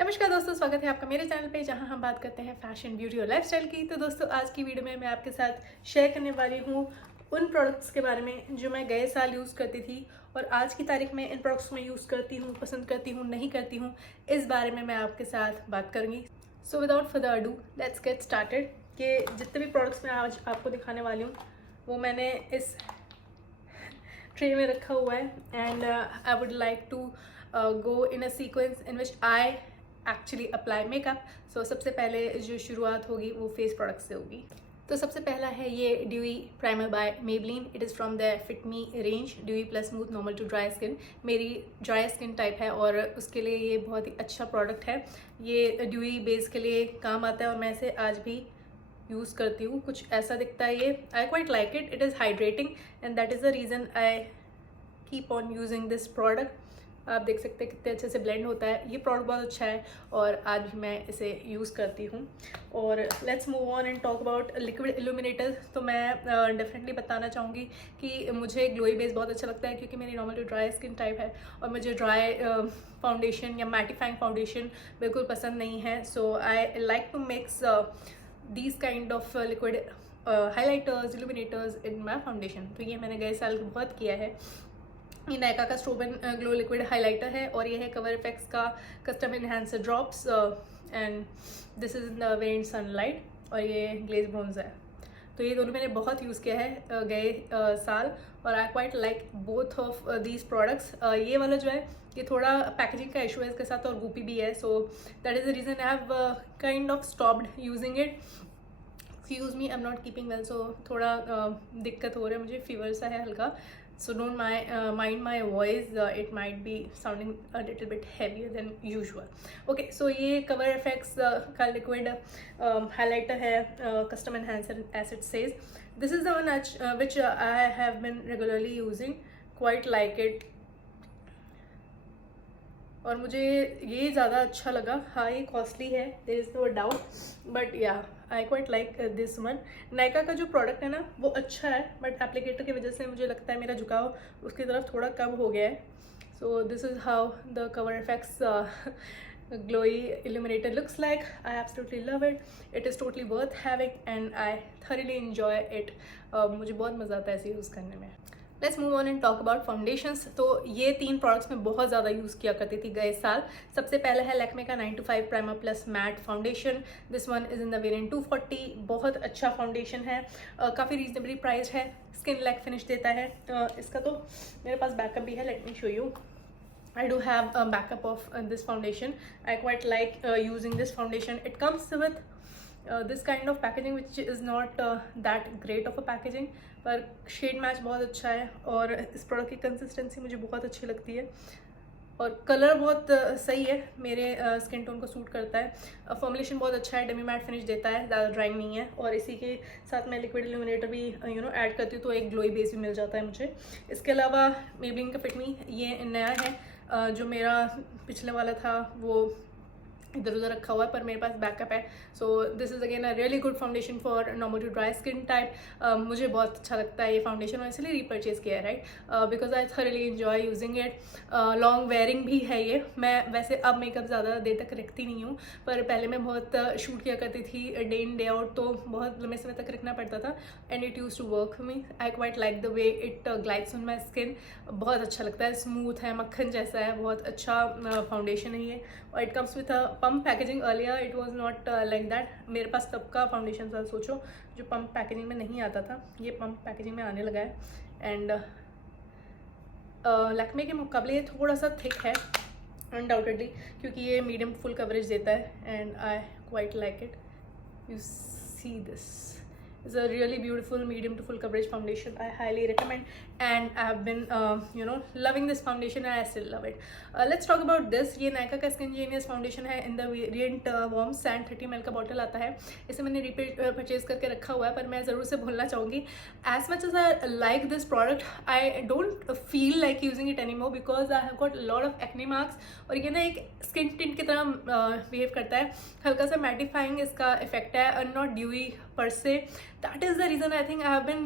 नमस्कार दोस्तों, स्वागत है आपका मेरे चैनल पे जहां हम बात करते हैं फैशन, ब्यूटी और लाइफस्टाइल की। तो दोस्तों, आज की वीडियो में मैं आपके साथ शेयर करने वाली हूं उन प्रोडक्ट्स के बारे में जो मैं गए साल यूज़ करती थी और आज की तारीख में इन प्रोडक्ट्स में यूज़ करती हूं, पसंद करती हूं, नहीं करती हूं। इस बारे में मैं आपके साथ बात करूँगी। So without further ado, let's get started. कि जितने भी प्रोडक्ट्स मैं आज आपको दिखाने वाली हूँ वो मैंने इस ट्रे में रखा हुआ है। And I would like to go in a sequence in which I actually apply makeup. So सबसे पहले जो शुरुआत होगी वो फेस प्रोडक्ट से होगी। तो सबसे पहला है ये dewy primer by Maybelline. It is from the fit me range. Dewy plus smooth normal to dry skin. मेरी ड्राई स्किन टाइप है और उसके लिए ये बहुत ही अच्छा प्रोडक्ट है। ये ड्यूई बेस के लिए काम आता है और मैं इसे आज भी यूज़ करती हूँ। कुछ ऐसा दिखता है ये। आई quite like it. It is hydrating and that is the reason I keep on using this product. आप देख सकते हैं कितने अच्छे से ब्लेंड होता है। ये प्रोडक्ट बहुत अच्छा है और आज भी मैं इसे यूज़ करती हूँ। और let's move on and talk about liquid illuminator. तो मैं डेफिनेटली बताना चाहूँगी कि मुझे ग्लोई बेस बहुत अच्छा लगता है क्योंकि मेरी normal to dry skin type है और मुझे ड्राई फाउंडेशन या मैटिफाइंग फाउंडेशन बिल्कुल पसंद नहीं है। So I like to mix these kind of liquid highlighters, illuminators in my foundation. तो ये मैंने गए साल बहुत किया है। ये नायका का स्ट्रोबन ग्लो लिक्विड हाइलाइटर है और ये है कवर इफेक्ट्स का custom enhancer drops and this is in the variant sunlight और ये ग्लेज ब्रोंज है। तो ये दोनों मैंने बहुत यूज़ किया है गए साल और आई quite like both of these products. ये वाला जो है ये थोड़ा पैकेजिंग का इशू है इसके साथ और गोपी भी है। So that is the reason I have kind of stopped using it. Excuse me, I am not keeping well. So थोड़ा दिक्कत हो रहा है मुझे, फीवर सा है हल्का। So don't mind my voice. It might be sounding a little bit heavier than usual. Okay, so ये cover effects का liquid highlighter है, custom enhancer as it says. This is the one which I have been regularly using. Quite like it. और मुझे ये ज़्यादा अच्छा लगा। हाँ, ये कॉस्टली है, there is no doubt, but yeah I quite like this one. Nykaa का जो प्रोडक्ट है ना वो अच्छा है बट एप्लीकेटर की वजह से मुझे लगता है मेरा झुकाव उसकी तरफ थोड़ा कम हो गया है। So this is how the cover effects glowy illuminator looks like. I absolutely love it. It is totally worth having and I thoroughly enjoy it. मुझे बहुत मज़ा आता है इसे यूज़ करने में। Let's move on and talk about foundations. तो ये तीन प्रोडक्ट्स मैं बहुत ज़्यादा यूज़ किया करती थी गए साल। सबसे पहला है लैक्मे का 9 to 5 primer plus matte foundation. This one is in the variant 240। बहुत अच्छा फाउंडेशन है, काफ़ी रीजनेबली प्राइस है, स्किन लाइक फिनिश देता है। इसका तो मेरे पास बैकअप भी है, let me show you. I do have a backup of this foundation. I quite like using this foundation. It comes with this kind of packaging which is not that great of a packaging, पर shade match बहुत अच्छा है और इस product की consistency मुझे बहुत अच्छी लगती है और कलर बहुत सही है, मेरे स्किन टोन को सूट करता है। फॉर्मुलेशन बहुत अच्छा है, डेमी मैट फिनिश देता है, ज़्यादा ड्राइंग नहीं है और इसी के साथ मैं लिक्विड इल्यूमिनेटर भी ऐड करती हूँ तो एक ग्लोई बेस भी मिल जाता है मुझे। इसके अलावा मेबलिन का फिट मी ये नया है। जो मेरा पिछले वाला था वो इधर उधर रखा हुआ है पर मेरे पास बैकअप है। So this is again a really good foundation for normal to dry skin type. मुझे बहुत अच्छा लगता है ये फाउंडेशन और इसलिए रीपरचेज किया है, right, because I thoroughly enjoy using it. Long wearing भी है ये। मैं वैसे अब मेकअप ज़्यादा देर तक रखती नहीं हूँ पर पहले मैं बहुत शूट किया करती थी डे इन डे आउट, तो बहुत लंबे समय तक रखना पड़ता था and it use to work for me. I quite like the way it glides on my skin. बहुत अच्छा लगता है, स्मूथ है, मक्खन जैसा है, बहुत अच्छा फाउंडेशन है ये। और it comes with a pump packaging. Earlier it was not like that. मेरे पास तब का फाउंडेशन था, सोचो, जो पम्प पैकेजिंग में नहीं आता था, ये पम्प पैकेजिंग में आने लगा है। एंड लैक्मे के मुकाबले ये थोड़ा सा थिक है अनडाउटेडली क्योंकि ये मीडियम फुल कवरेज देता है and I quite like it. You see this is a really beautiful medium to full coverage foundation. I highly recommend and I have been loving this foundation and I still love it. Let's talk about this. ये नायका का skin genius foundation है इन the variant warm sand. 30 ml का bottle आता है। इसे मैंने purchase करके रखा हुआ है पर मैं ज़रूर से बोलना चाहूँगी as much as I like this product I don't feel like using it any more because I have got lot of acne marks और ये ना एक स्किन टिंट की तरह बिहेव करता है। हल्का सा मैटिफाइंग इसका इफेक्ट है और not dewy per se. That is the reason I think I have been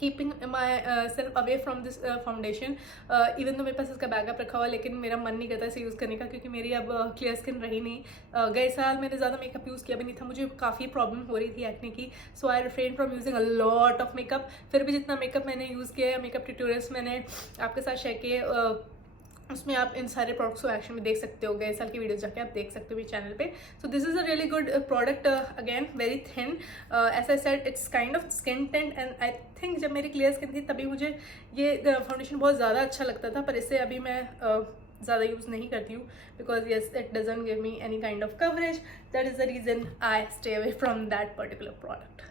keeping my self away from this foundation. Even तो मेरे पास इसका बैकअप रखा हुआ, लेकिन मेरा मन नहीं करता इसे यूज़ करने का, क्योंकि मेरी अब क्लियर स्किन रही नहीं। गए साल मैंने ज़्यादा मेकअप यूज़ किया भी नहीं था, मुझे काफ़ी प्रॉब्लम हो रही थी एक्ने की, so I refrain from using a lot of makeup. फिर भी जितना मेकअप मैंने यूज़ किया है, मेकअप ट्यूटोरियल्स मैंने आपके साथ शेयर किए, उसमें आप इन सारे प्रोडक्ट्स को एक्शन में देख सकते हो। गए साल की वीडियोस जाके आप देख सकते हो मेरे चैनल पे। So this is a really good product, again very thin, as I said it's kind of skin tint, and I think जब मेरी क्लियर स्किन थी तभी मुझे ये फाउंडेशन बहुत ज़्यादा अच्छा लगता था, पर इसे अभी मैं ज़्यादा यूज़ नहीं करती हूँ, because yes it doesn't give me any kind of coverage. That is the reason I stay away from that particular product.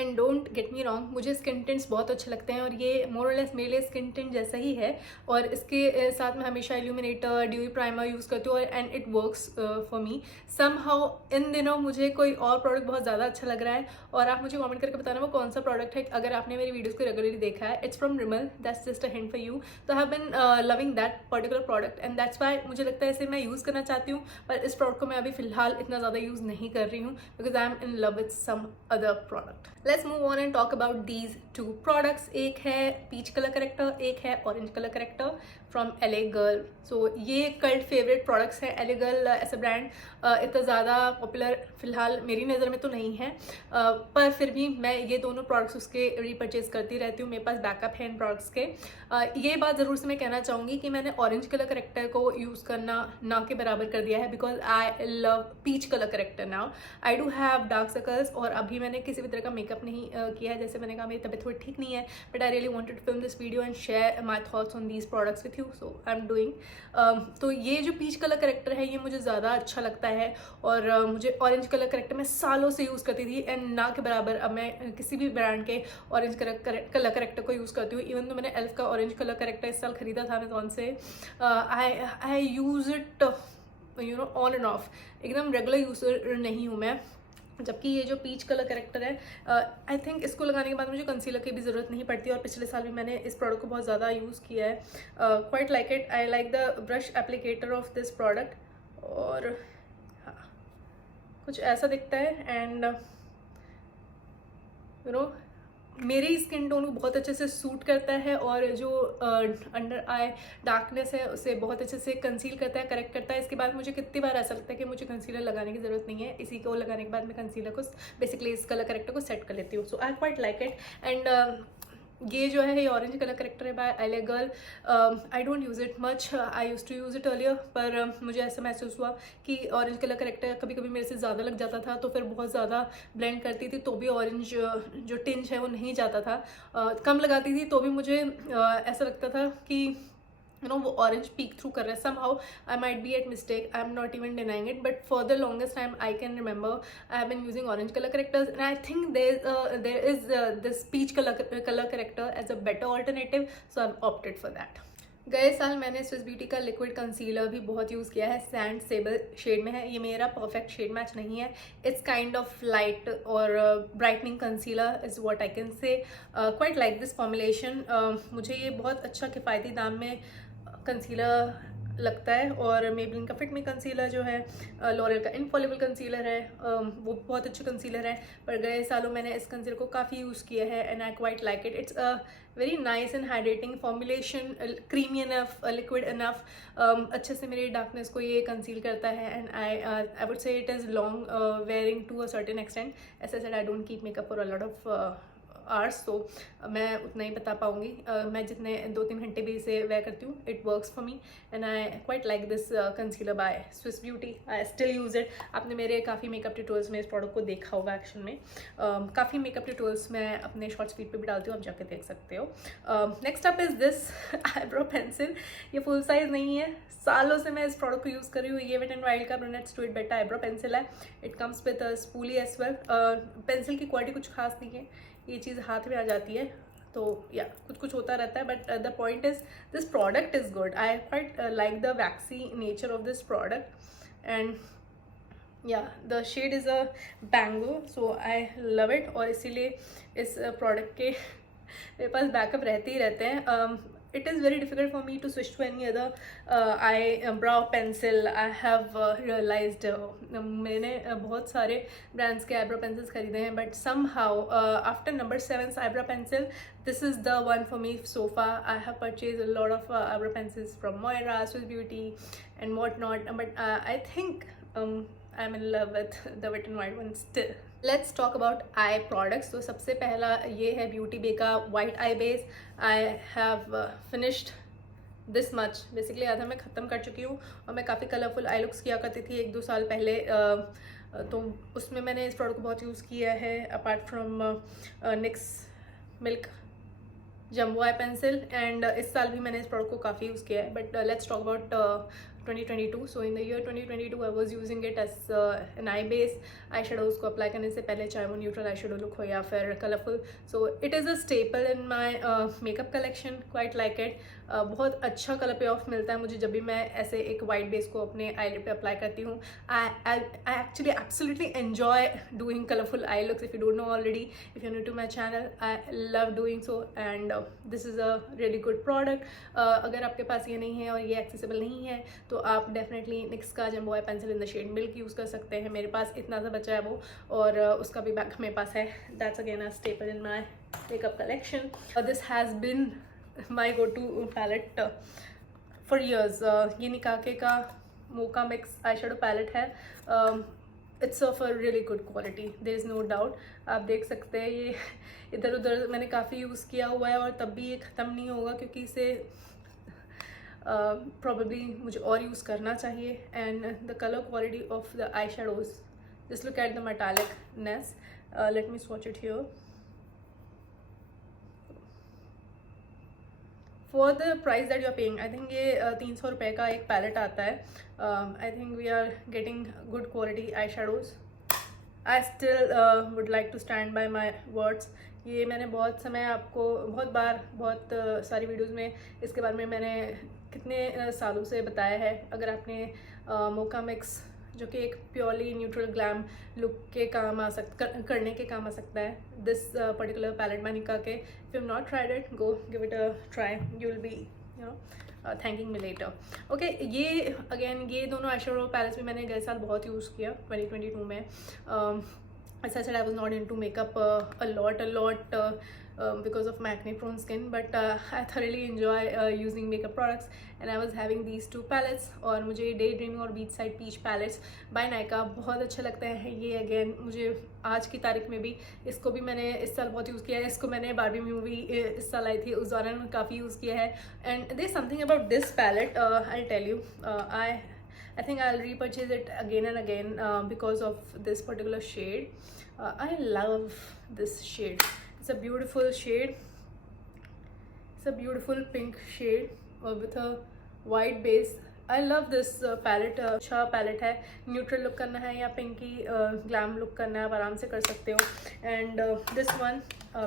And don't get me wrong, मुझे स्किन टिंट्स बहुत अच्छे लगते हैं, और ये मोर और लेस मेरे लिए स्किन टिंट जैसा ही है, और इसके साथ मैं हमेशा इल्यूमिनेटर, ड्यूई प्राइमर यूज़ करती हूँ, and it works for me somehow. इन दिनों मुझे कोई और प्रोडक्ट बहुत ज़्यादा अच्छा लग रहा है, और आप मुझे कमेंट करके बताना वो कौन सा प्रोडक्ट है, अगर आपने मेरी वीडियोज़ को रेगुलरली देखा है। It's from Rimmel, that's just a hint for you. तो I have been loving that particular product, and that's why मुझे लगता है इसे मैं यूज़ करना चाहती हूँ, पर इस प्रोडक्ट को मैं अभी फिलहाल इतना ज़्यादा यूज़ नहीं कर रही हूँ, because I am in love with some other product. Let's move on and talk about these two products. एक है पीच कलर करेक्टर, एक है orange colour corrector from LA girl. So ये कल्ट फेवरेट प्रोडक्ट्स हैं। LA girl as a brand इतना ज़्यादा popular फिलहाल मेरी नज़र में तो नहीं है, पर फिर भी मैं ये दोनों प्रोडक्ट्स उसके रीपरचेज करती रहती हूँ, मेरे पास बैकअप है इन प्रोडक्ट्स के। ये बात ज़रूर से मैं कहना चाहूँगी कि मैंने ऑरेंज कलर करेक्टर को यूज़ करना ना के बराबर कर दिया है, because I love peach colour corrector now. I do have dark circles, और अभी मैंने किसी भी तरह का मेकअप नहीं किया है, जैसे मैंने कहा मेरी तबीयत थोड़ी ठीक नहीं है, but I really wanted to film this video and share my thoughts on these products with you, so I am doing. तो ये जो पीच कलर करेक्टर है ये मुझे ज़्यादा अच्छा लगता है, और मुझे ऑरेंज कलर करेक्टर मैं सालों से यूज़ करती थी, एंड ना के बराबर अब मैं किसी भी ब्रांड के ऑरेंज कलर करेक्टर को यूज़ करती हूँ। इवन तो मैंने एल्फ का ऑरेंज कलर करेक्टर इस साल खरीदा था अमेज़ॉन से, I use it you know on and off, एकदम रेगुलर यूज़र नहीं हूँ मैं। जबकि ये जो पीच कलर करेक्टर है, आई थिंक इसको लगाने के बाद मुझे कंसीलर की भी ज़रूरत नहीं पड़ती, और पिछले साल भी मैंने इस प्रोडक्ट को बहुत ज़्यादा यूज़ किया है। Quite like it, I like the brush applicator of this product, और हाँ कुछ ऐसा दिखता है, एंड यू नो मेरी स्किन टोन को बहुत अच्छे से सूट करता है, और जो अंडर आई डार्कनेस है उसे बहुत अच्छे से कंसील करता है, करेक्ट करता है। इसके बाद मुझे कितनी बार ऐसा लगता है कि मुझे कंसीलर लगाने की ज़रूरत नहीं है, इसी को लगाने के बाद मैं कंसीलर को बेसिकली इस कलर करेक्टर को सेट कर लेती हूँ। So I quite like it. And ये जो है ये ऑरेंज कलर करेक्टर है by LA girl. I don't use it much, I use to use it earlier, पर मुझे ऐसा महसूस हुआ कि ऑरेंज कलर करेक्टर कभी कभी मेरे से ज़्यादा लग जाता था, तो फिर बहुत ज़्यादा ब्लेंड करती थी तो भी ऑरेंज जो टिंच है वो नहीं जाता था। कम लगाती थी तो भी मुझे ऐसा लगता था कि you know वो ऑरेंज पीक थ्रू कर रहा है। somehow I might be at mistake, I'm not even denying it, but for the longest time I can remember I have been using orange color characters, and I think there is this peach color character as a better alternative, so I've opted for that. गए साल मैंने Swiss beauty का liquid concealer भी बहुत use किया है, sand सेबल shade में है। ये मेरा परफेक्ट शेड मैच नहीं है, इट्स काइंड ऑफ लाइट और brightening concealer is what I can say. Quite like this formulation, मुझे ये बहुत अच्छा किफ़ायती दाम में कंसीलर लगता है, और मेबलिन का फिट मी कंसीलर जो है, लॉरियल का इनफॉलिबल कंसीलर है, वो बहुत अच्छा कंसीलर है, पर गए सालों मैंने इस कंसीलर को काफ़ी यूज़ किया है, and I quite like it. It's a very nice and hydrating formulation, creamy enough, liquid enough, अच्छे से मेरी डार्कनेस को ये कंसील करता है, and I would say it is long wearing to a certain extent. As I said I don't keep makeup for a lot of hours, तो मैं उतना ही बता पाऊँगी। मैं जितने 2-3 घंटे भी इसे वेयर करती हूँ, it works for me, and I quite like this concealer bye Swiss beauty. I still use it. आपने मेरे काफ़ी मेकअप ट्यूटोरियल्स में इस प्रोडक्ट को देखा होगा एक्शन में। काफ़ी मेकअप ट्यूटोरियल्स मैं अपने शॉर्ट्स फीड पे भी डालती हूँ, आप जाके देख सकते हो। Next up is this eyebrow pencil. ये फुल साइज़ नहीं है, सालों से मैं इस प्रोडक्ट को यूज़ कर रही हूँ। ये वेट एंड वाइल्ड का brunettes do it better eyebrow pencil है। It comes with spoolie as well. Pencil की क्वालिटी कुछ खास नहीं है, ये चीज़ हाथ में आ जाती है, तो या कुछ होता रहता है, but the point is this product is good. I quite like the waxy nature of this product, and yeah the shade is a banger, so I love it. और इसीलिए इस प्रोडक्ट के मेरे पास बैकअप रहते ही रहते हैं। it is very difficult for me to switch to any other brow pencil. I have realized मैंने बहुत सारे brands के eyebrow pencils खरीदे हैं, but somehow after number 7's eyebrow pencil, this is the one for me so far. I have purchased a lot of eyebrow pencils from Moira, Swiss Beauty and whatnot, but I think I'm in love with the Wet n Wild one still. Let's talk about eye products. तो सबसे पहला ये है beauty बे का white I base. I have finished this much. Basically आधा मैं ख़त्म कर चुकी हूँ और मैं काफ़ी कलरफुल आई लुक्स किया करती थी 1-2 साल पहले. तो उसमें मैंने इस प्रोडक्ट को बहुत यूज़ किया है, apart from Nyx milk jumbo eye pencil. And इस साल भी मैंने इस प्रोडक्ट को काफ़ी यूज़ किया है. But let's talk about 2022. So in the year 2022 I was using it as an eye base. Eye shadows को अप्लाई करने से पहले, चाहे वो न्यूट्रल आई शेडो लुक हो या फिर colourful, so it is a staple in my makeup collection. Quite like it. बहुत अच्छा कलर पे ऑफ मिलता है मुझे जब भी मैं ऐसे एक वाइट बेस को अपने आईलिड पे अप्लाई करती हूँ. I actually absolutely enjoy doing colourful eye looks. If you don't know already, if you new to my channel, I love doing so and this is a really good product. अगर आपके पास ये नहीं है और ये accessible नहीं है तो आप डेफिनेटली निक्स का jumbo eye pencil in the shade milk use कर सकते हैं. मेरे पास इतना सा बचा है वो, और उसका भी बैग मेरे पास है. That's again a staple in my makeup collection. This has been my go to palette for years. ये निकाके का mocha mix eye shadow palette है. It's of a really good quality, there is no doubt. आप देख सकते हैं ये इधर उधर मैंने काफ़ी यूज़ किया हुआ है और तब भी ये ख़त्म नहीं होगा, क्योंकि इसे probably मुझे और यूज़ करना चाहिए. And the colour quality of the eye shadows, just look at the metallicness. Let me swatch it here. For the price that you are paying, I think ये 300 रुपये का एक पैलेट आता है. I think we are getting good quality eyeshadows. I still would like to stand by my words. ये मैंने बहुत समय आपको बहुत बार बहुत सारी वीडियोस में इसके बारे में मैंने कितने सालों से बताया है. अगर आपने मोका मिक्स, जो कि एक प्योरली न्यूट्रल ग्लैम लुक के काम आ करने के काम आ सकता है, दिस पर्टिकुलर पैलेट मैनिका के, if you have not tried it, go give it a try. You will be you know thanking me later. Okay, ये अगेन ये दोनों आई शेडो पैलेट्स भी मैंने गए साल बहुत यूज़ किया 2022 में. As I said, I was not into makeup a lot because of my acne prone skin, but I thoroughly enjoy using makeup products, and I was having these two palettes. और मुझे Daydreaming और Beachside Peach palettes by Nykaa बहुत अच्छे लगते हैं. ये again मुझे आज की तारीख में भी, इसको भी मैंने इस साल बहुत यूज़ किया है. इसको मैंने बारबी मूवी इस साल आई थी उस दौरान काफ़ी यूज़ किया है. And there is something about this palette, I tell you, I think I'll repurchase it again and again because of this particular shade. I love this shade. It's a beautiful shade. It's a beautiful pink shade with a white base. I love this palette. अच्छा palette है. Neutral look करना है या Pinky glam look करना है, आप आराम से कर सकते हो. And this one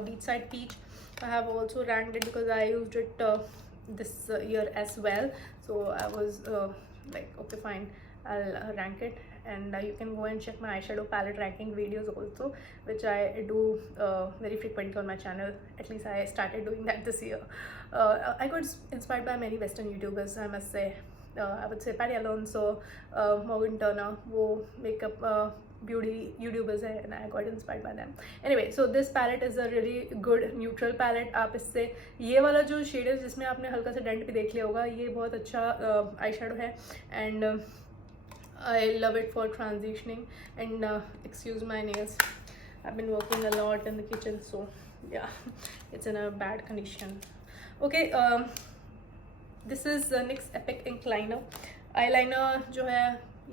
Beachside Peach, I have also ranked it because I used it this year as well. So I was like, okay fine, I'll rank it. And you can go and check my eyeshadow palette ranking videos also, which I do very frequently on my channel. At least I started doing that this year. I got inspired by many western YouTubers, I must say. I would say Patty Alonso, Morgan Turner, वो makeup beauty YouTubers है, and I got inspired by them. Anyway, so this palette is a really good neutral palette. आप इससे ये वाला जो shade है जिसमें आपने हल्का सा डेंट भी देख लिया होगा, ये बहुत अच्छा आई शेडो है. And I love it for transitioning. And excuse my nails, I've been working a lot in the kitchen, so yeah, it's in a bad condition. Okay, this is NYX Epic Ink Liner. eyeliner जो है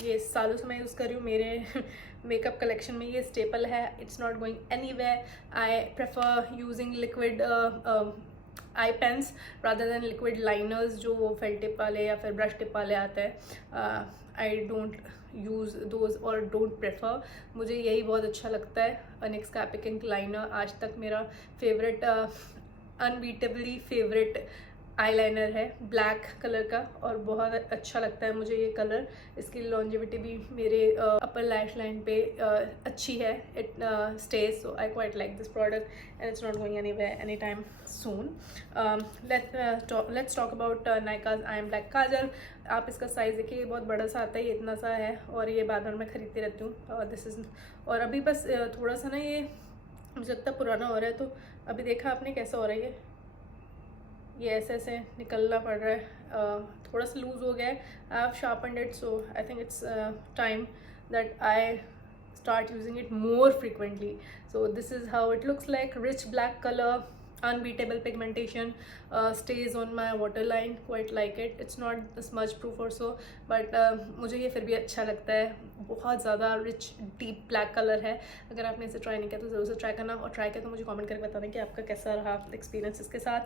ये सालों से मैं use कर रही हूँ. मेरे मेकअप कलेक्शन में ये स्टेपल है. It's not going anywhere. I prefer using liquid eye pens rather than liquid liners जो वो फेल टिप वाले या फिर ब्रश टिप वाले आते हैं. आई डोंट यूज़ दोज और डोंट प्रेफर. मुझे यही बहुत अच्छा लगता है. NYX का एपिक इंक लाइनर आज तक मेरा फेवरेट, अनबीटेबली फेवरेट आईलाइनर है ब्लैक कलर का और बहुत अच्छा लगता है मुझे ये कलर। इसकी लॉन्जेविटी भी मेरे अपर लैश लाइन पे अच्छी है। It stays, so I quite like this product and it's not going anywhere any time soon. Let's talk about Nykaa's I am black kajal. आप इसका साइज़ देखिए, ये बहुत बड़ा सा आता है, ये इतना सा है और ये बार बार मैं खरीदती रहती हूँ। दिस इज़ और अभी बस थोड़ा सा ना ये मुझे लगता है पुराना हो रहा है, तो अभी देखा आपने कैसा हो रहा है ये ऐसे ऐसे निकलना पड़ रहा है। थोड़ा सा लूज़ हो गया है। I have sharpened it, so I think it's time that I start using it more frequently. So this is how it looks like, rich black color, unbeatable pigmentation, stays on my waterline, quite like it. It's not smudge proof or so, but मुझे ये फिर भी अच्छा लगता है। बहुत ज़्यादा rich deep black colour है। अगर आपने इसे ट्राई नहीं किया तो ज़रूर से ट्राई करना, और ट्राई किया तो मुझे कमेंट करके बताना कि आपका कैसा रहा एक्सपीरियंस इसके साथ।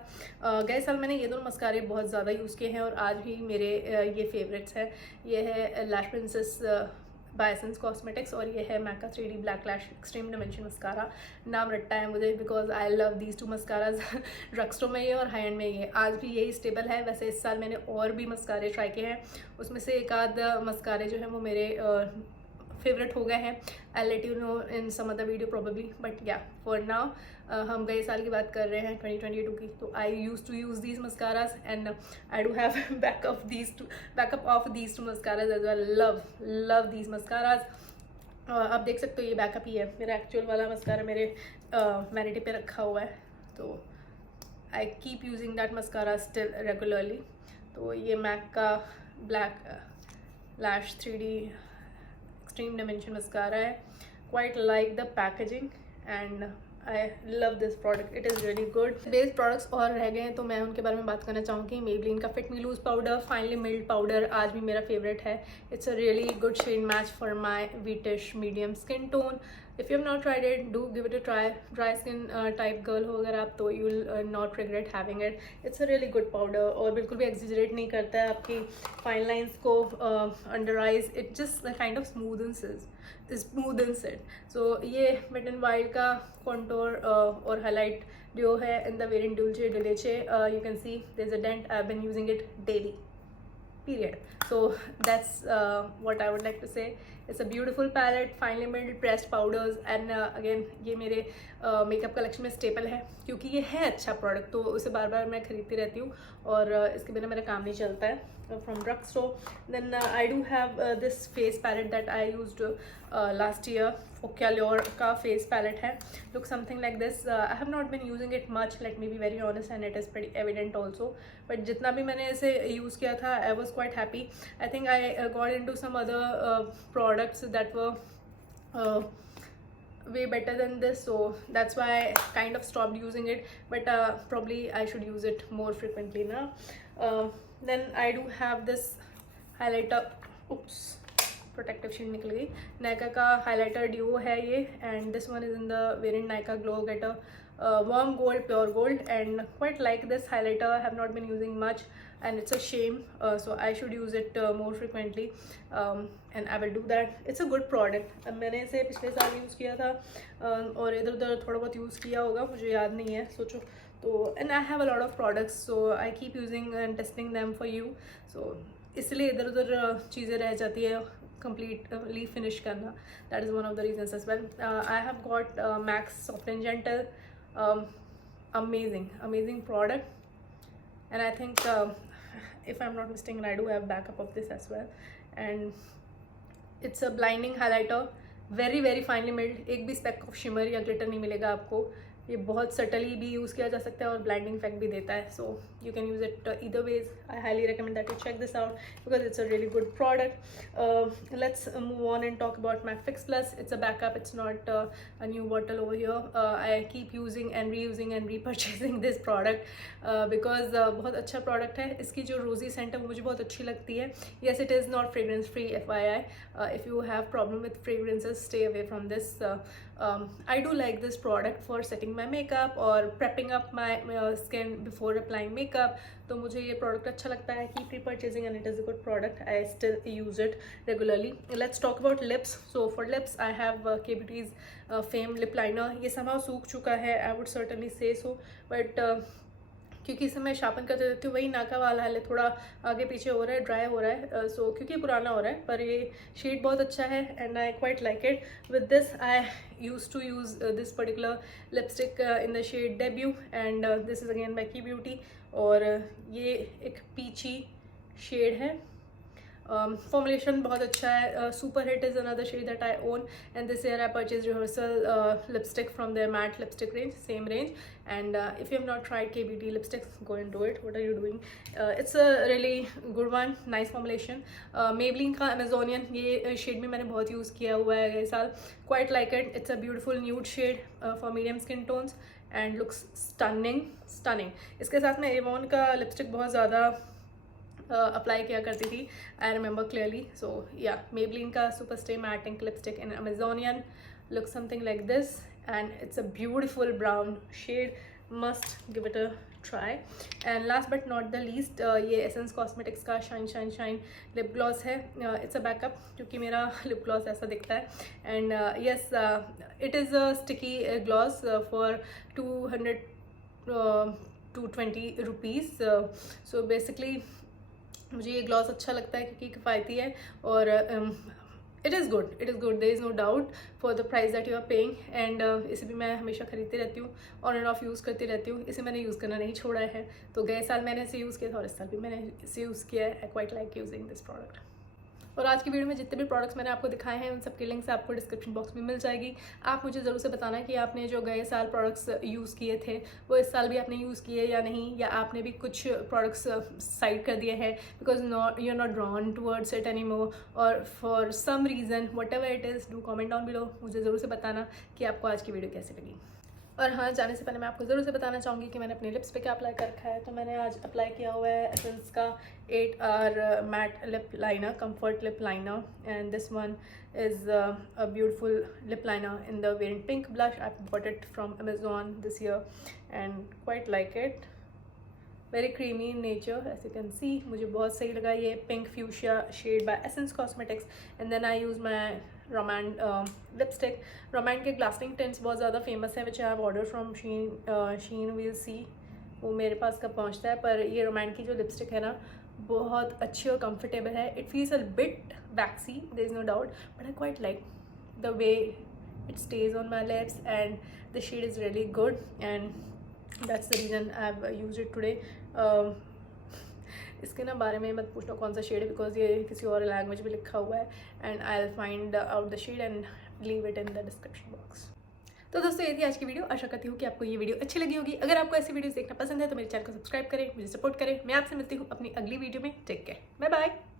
गए साल मैंने ये दोनों मस्कारे बहुत ज़्यादा यूज़ किए हैं और आज भी मेरे ये फेवरेट्स हैं। ये है lash princess by Essence cosmetics और ये है मैका 3D black lash extreme dimension mascara. नाम रट्टा है मुझे because I love these two mascaras. Drugstore में ये और हाई एंड में ये आज भी यही स्टेबल है। वैसे इस साल मैंने और भी मस्कारे ट्राई किए हैं, उसमें से एक आध मस्कारे जो है वो मेरे फेवरेट हो गए हैं। I let you know in some other video probably, but yeah for now हम गए साल की बात कर रहे हैं 2022 की। तो I use to use these mascaras and I do have backup of these two mascaras as well. Love these mascaras. आप देख सकते हो ये बैकअप ही है। मेरा एक्चुअल वाला मस्कारा मेरे वैनिटी पे रखा हुआ है, तो I keep using that mascara still regularly. तो ये मैक का ब्लैक लैश 3D एक्सट्रीम डिमेंशन मस्कारा है। Quite like the packaging and I love this product. It is really good. Base products और रह गए हैं तो मैं उनके बारे में बात करना चाहूँगी। मेबलिन का fit me loose powder, finally milled powder आज भी मेरा फेवरेट है। It's a really good shade match for my wheatish medium skin tone. If you have not tried it, do give it a try. Dry skin type girl हो अगर आप, तो you will not regret having it. It's a really good powder और बिल्कुल भी exaggerate नहीं करता है आपकी फाइन लाइन्स को under eyes. It just kind of smoothens it. So ये Wet n Wild का contour और highlight duo है in the variant Dulce de Leche. You can see there's a dent. I've been using it daily, period. So that's what I would like to say. It's a beautiful palette, finely milled pressed powders, and again ये मेरे makeup collection में staple है क्योंकि ये है अच्छा product, तो उसे बार बार मैं खरीदती रहती हूँ और इसके बिना मेरा काम नहीं चलता है। From drugstore. Then I do have this face palette that I used last year. Focallure का face palette है, looks something like this. I have not been using it much, let me be very honest, and it is pretty evident also. But जितना भी मैंने इसे use किया था, I was quite happy. I think I got into some other products that were way better than this, so that's why I kind of stopped using it. But probably I should use it more frequently now. Then I do have this highlighter. Oops, protective shield निकल गई। नायका का highlighter duo है ये, and this one is in the variant Nykaa Glow Getter warm gold, pure gold, and quite like this highlighter. I have not been using much and it's a shame, so I should use it more frequently, and I will do that. It's a good product. मैंने इसे पिछले साल use किया था और इधर उधर थोड़ा बहुत यूज़ किया होगा, मुझे याद नहीं है, सोचो। तो and I have a lot of products, so I keep using and testing them for you. So इसलिए इधर उधर चीज़ें रह जाती है completely finish करना. That is one of the reasons as well. I have got Max Soft and Gentle, amazing product, and I think if I'm not mistaken, I do have backup of this as well. And it's a blinding highlighter, very finely milled. एक भी speck of shimmer या glitter नहीं मिलेगा आपको। ये बहुत subtly भी use किया जा सकता है और ब्लाइंडिंग इफेक्ट भी देता है, so you can use it either ways. I highly recommend that you check this out because it's a really good product. Let's move on and talk about MAC Fix Plus. It's a backup, it's not a new bottle over here. I keep using and reusing and repurchasing this product because बहुत अच्छा product है। इसकी जो रोजी Saint है वो मुझे बहुत अच्छी लगती है। Yes, it is not fragrance free, FYI. If you have problem with fragrances, stay away from this. I do like this product for setting my makeup or prepping up my skin before applying makeup. तो मुझे ये product अच्छा लगता है। Keep repurchasing and it is a good product. I still use it regularly. Let's talk about lips. So for lips, I have K Beauty's Fame lip liner. ये somehow सूख चुका है, I would certainly say so. But क्योंकि इसे मैं sharpen करते रहती हूँ, वही नाका वाला है, थोड़ा आगे पीछे हो रहा है, ड्राई हो रहा है, सो क्योंकि पुराना हो रहा है, पर ये शेड बहुत अच्छा है and I quite like it. With this I use to use this particular lipstick in the shade debut and this is again by Kay Beauty. और ये एक पीची शेड है. Formulation बहुत अच्छा है. Super Hit is another shade that I own, and this year I purchased Rehearsal lipstick from their matte lipstick range, same range. And if you have not tried K Beauty lipsticks, go and do it. What are you doing? It's a really good one, nice formulation. Maybelline का Amazonian ये shade में मैंने बहुत use किया हुआ है इस साल. Quite like it. It's a beautiful nude shade for medium skin tones and looks stunning. इसके साथ मैं Avon का लिपस्टिक बहुत ज़्यादा अप्लाई किया करती थी, I remember clearly. So yeah Maybelline का super stay matte ink lipstick in Amazonian looks something like this and it's a beautiful brown shade. Must give it a try. And last but not the least ये Essence Cosmetics का shine lip gloss है. It's a backup क्योंकि मेरा lip gloss ऐसा दिखता है. And yes, it is a sticky gloss for 220 rupees. So basically मुझे ये ग्लॉस अच्छा लगता है क्योंकि किफ़ायती है और it is good, there is no doubt for the price that you are paying. And इसे भी मैं हमेशा खरीदती रहती हूँ, ऑन एंड ऑफ यूज़ करती रहती हूँ. इसे मैंने यूज़ करना नहीं छोड़ा है. तो गए साल मैंने इसे यूज़ किया था और इस साल भी मैंने इसे यूज़ किया है. आई quite like using this product. और आज की वीडियो में जितने भी प्रोडक्ट्स मैंने आपको दिखाए हैं उन सब के लिंक्स आपको डिस्क्रिप्शन बॉक्स में मिल जाएगी. आप मुझे ज़रूर से बताना कि आपने जो गए साल प्रोडक्ट्स यूज़ किए थे वो इस साल भी आपने यूज़ किए या नहीं, या आपने भी कुछ प्रोडक्ट्स साइड कर दिए हैं because you are not drawn towards it any more, और for some reason whatever it is, do comment down below. मुझे ज़रूर से बताना कि आपको आज की वीडियो कैसी लगी. और हाँ, जाने से पहले मैं आपको ज़रूर से बताना चाहूँगी कि मैंने अपने लिप्स पे क्या अप्लाई कर रखा है. तो मैंने आज अप्लाई किया हुआ है एसेंस का 8R matte lip liner, comfort lip liner. And this one is a beautiful lip liner in the variant pink blush. I bought it from Amazon this year and quite like it. Very creamy in nature, as you can see. मुझे बहुत सही लगा ये pink fuchsia shade by Essence cosmetics. And then I use my Romand lipstick. Romand के glasting tints बहुत ज़्यादा famous है which I have order from Shein. Will see वो मेरे पास कब पहुंचता है. पर ये रोमैन की जो लिपस्टिक है ना, बहुत अच्छी और कंफर्टेबल है. It feels a bit waxy, there is no doubt, but I quite like the way it stays on my lips and the shade is really good and that's the reason I have used it today. इसके ना बारे में मत पूछना कौन सा shade है because ये किसी और लैंग्वेज में लिखा हुआ है. And I will find out the shade and leave it in the description box. तो दोस्तों ये थी आज की वीडियो. आशा करती हूँ कि आपको ये वीडियो अच्छी लगी होगी. अगर आपको ऐसी वीडियोस देखना पसंद है तो मेरे चैनल को सब्सक्राइब करें, मुझे सपोर्ट करें. मैं आपसे मिलती हूँ अपनी अगली वीडियो में. Take care, bye bye.